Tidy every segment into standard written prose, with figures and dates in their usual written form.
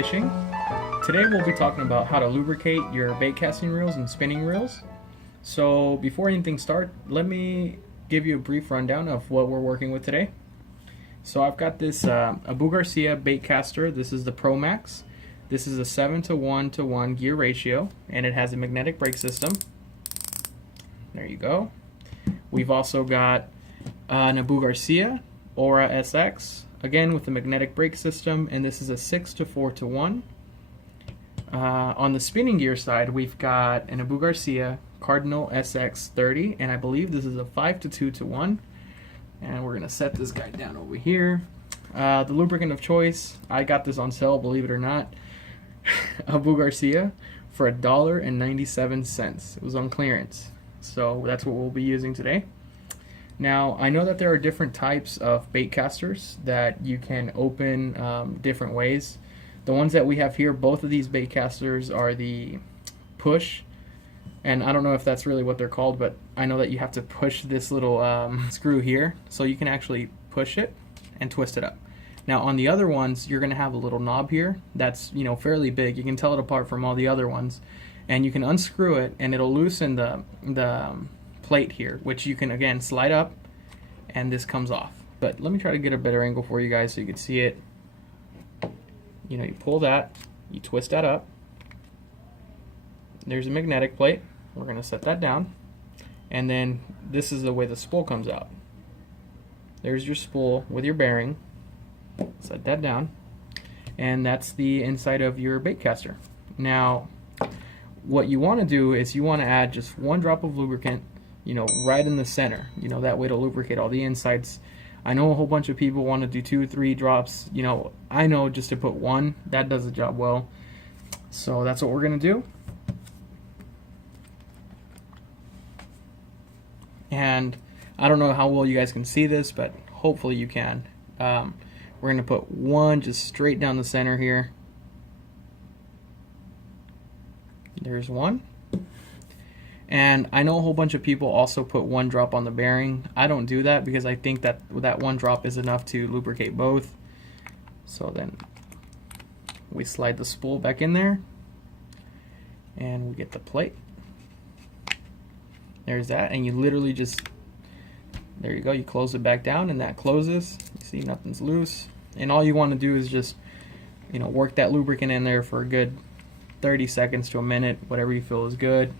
fishing. Today we'll be talking about how to lubricate your bait casting reels and spinning reels. So before anything starts, let me give you a brief rundown of what we're working with today. So I've got this Abu Garcia bait caster. This is the Pro Max. This is a 7:1 gear ratio, and it has a magnetic brake system. There you go. We've also got an Abu Garcia Aura SX, again with the magnetic brake system, and this is a 6:4:1. On the spinning gear side, we've got an Abu Garcia Cardinal SX30, and I believe this is a 5:2:1. And we're going to set this guy down over here. The lubricant of choice, I got this on sale, believe it or not, Abu Garcia for $1.97. It was on clearance. So that's what we'll be using today. Now, I know that there are different types of bait casters that you can open different ways. The ones that we have here, both of these bait casters are the push, and I don't know if that's really what they're called, but I know that you have to push this little screw here, so you can actually push it and twist it up. Now on the other ones, you're going to have a little knob here that's, you know, fairly big. You can tell it apart from all the other ones, and you can unscrew it and it'll loosen the plate here, which you can again slide up and this comes off. But let me try to get a better angle for you guys so you can see it. You know, you pull that, you twist that up. There's a magnetic plate. We're going to set that down. And then this is the way the spool comes out. There's your spool with your bearing. Set that down. And that's the inside of your bait caster. Now, what you want to do is you want to add just one drop of lubricant, you know, right in the center. You know, that way to lubricate all the insides. I know a whole bunch of people want to do 2 or 3 drops. You know, I know just to put one, that does the job well. So that's what we're going to do. And I don't know how well you guys can see this, but hopefully you can. We're going to put one just straight down the center here. There's one. And I know a whole bunch of people also put one drop on the bearing. I don't do that because I think that that one drop is enough to lubricate both. So then we slide the spool back in there and we get the plate. There's that, and you literally just, there you go, you close it back down and that closes. You see nothing's loose. And all you want to do is just, you know, work that lubricant in there for a good 30 seconds to a minute, whatever you feel is good.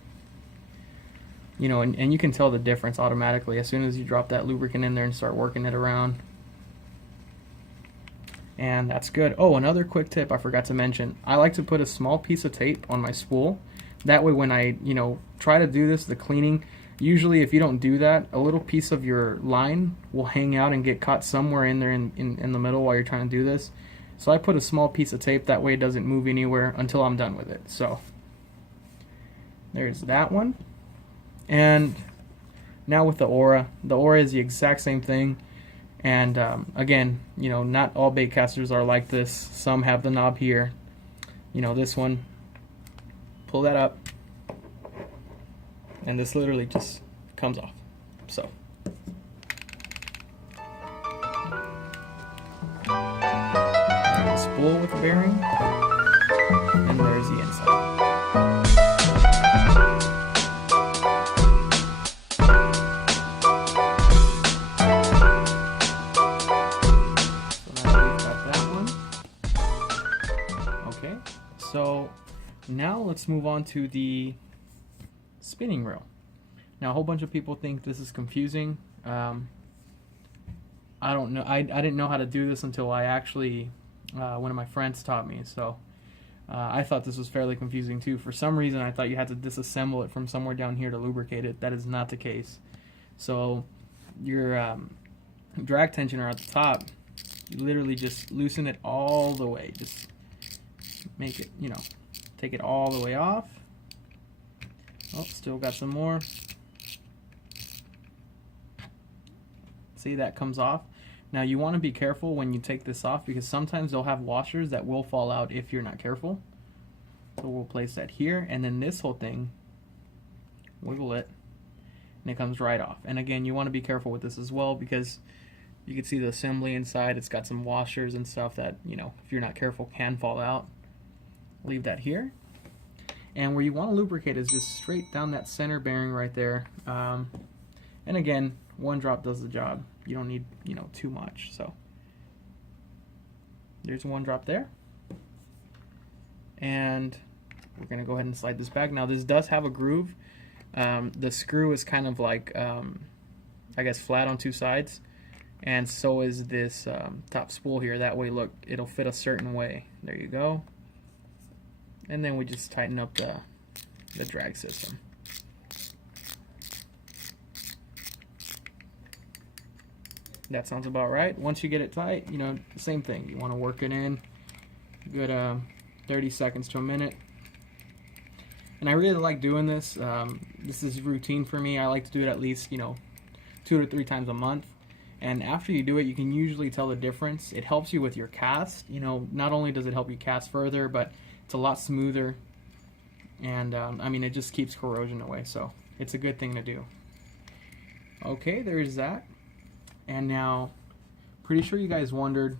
You know, and you can tell the difference automatically as soon as you drop that lubricant in there and start working it around. And that's good. Oh, another quick tip I forgot to mention. I like to put a small piece of tape on my spool. That way when I, you know, try to do this, the cleaning, usually if you don't do that, a little piece of your line will hang out and get caught somewhere in there in the middle while you're trying to do this. So I put a small piece of tape, that way it doesn't move anywhere until I'm done with it. So there's that one. And now with the Aura is the exact same thing. And again, you know, not all bait casters are like this. Some have the knob here. You know, this one, pull that up, and this literally just comes off. So there's the spool with the bearing, and there's the inside. So now let's move on to the spinning reel. Now a whole bunch of people think this is confusing. I don't know. I didn't know how to do this until I actually, one of my friends taught me. So I thought this was fairly confusing too. For some reason I thought you had to disassemble it from somewhere down here to lubricate it. That is not the case. So your drag tensioner at the top, you literally just loosen it all the way. Just make it, you know, take it all the way off. Oh, still got some more. See, that comes off. Now you want to be careful when you take this off because sometimes they'll have washers that will fall out if you're not careful. So we'll place that here, and then this whole thing, wiggle it, and it comes right off. And again, you want to be careful with this as well because you can see the assembly inside. It's got some washers and stuff that, you know, if you're not careful, can fall out. leave that here. And where you want to lubricate is just straight down that center bearing right there. And again, one drop does the job. You don't need, too much. So there's one drop there. And we're going to go ahead and slide this back. Now this does have a groove. The screw is kind of like, I guess, flat on two sides. And so is this top spool here. That way, look, it'll fit a certain way. There you go. And then we just tighten up the drag system. That sounds about right. Once you get it tight, same thing. You want to work it in good 30 seconds to a minute. And I really like doing this. This is routine for me. I like to do it at least, 2 to 3 times a month. And after you do it, you can usually tell the difference. It helps you with your cast. Not only does it help you cast further, but it's a lot smoother. And, it just keeps corrosion away. So it's a good thing to do. Okay, there's that. And now, pretty sure you guys wondered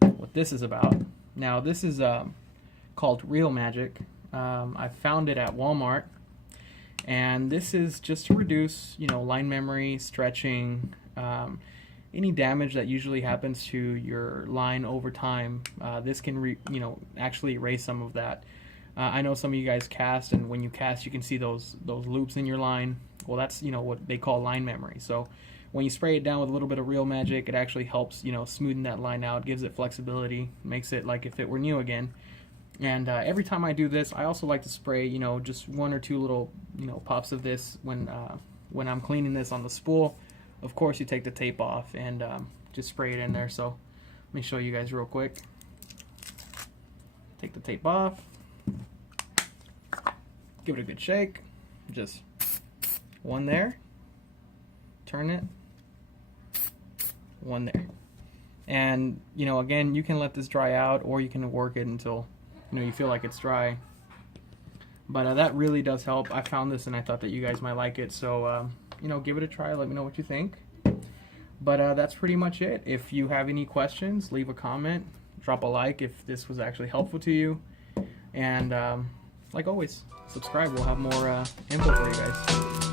what this is about. Now, this is called Real Magic. I found it at Walmart. And this is just to reduce, line memory, stretching, any damage that usually happens to your line over time. This can, actually erase some of that. I know some of you guys cast, and when you cast, you can see those loops in your line. Well, that's, what they call line memory. So when you spray it down with a little bit of Real Magic, it actually helps, smoothen that line out, gives it flexibility, makes it like if it were new again. And every time I do this, I also like to spray, just 1 or 2 little, pops of this when I'm cleaning this on the spool. Of course, you take the tape off and just spray it in there. So let me show you guys real quick. Take the tape off. Give it a good shake. Just one there. Turn it. One there. And, again, you can let this dry out, or you can work it until, you feel like it's dry. But that really does help. I found this and I thought that you guys might like it. So, give it a try. Let me know what you think. But that's pretty much it. If you have any questions, leave a comment. Drop a like if this was actually helpful to you. And like always, subscribe. We'll have more info for you guys.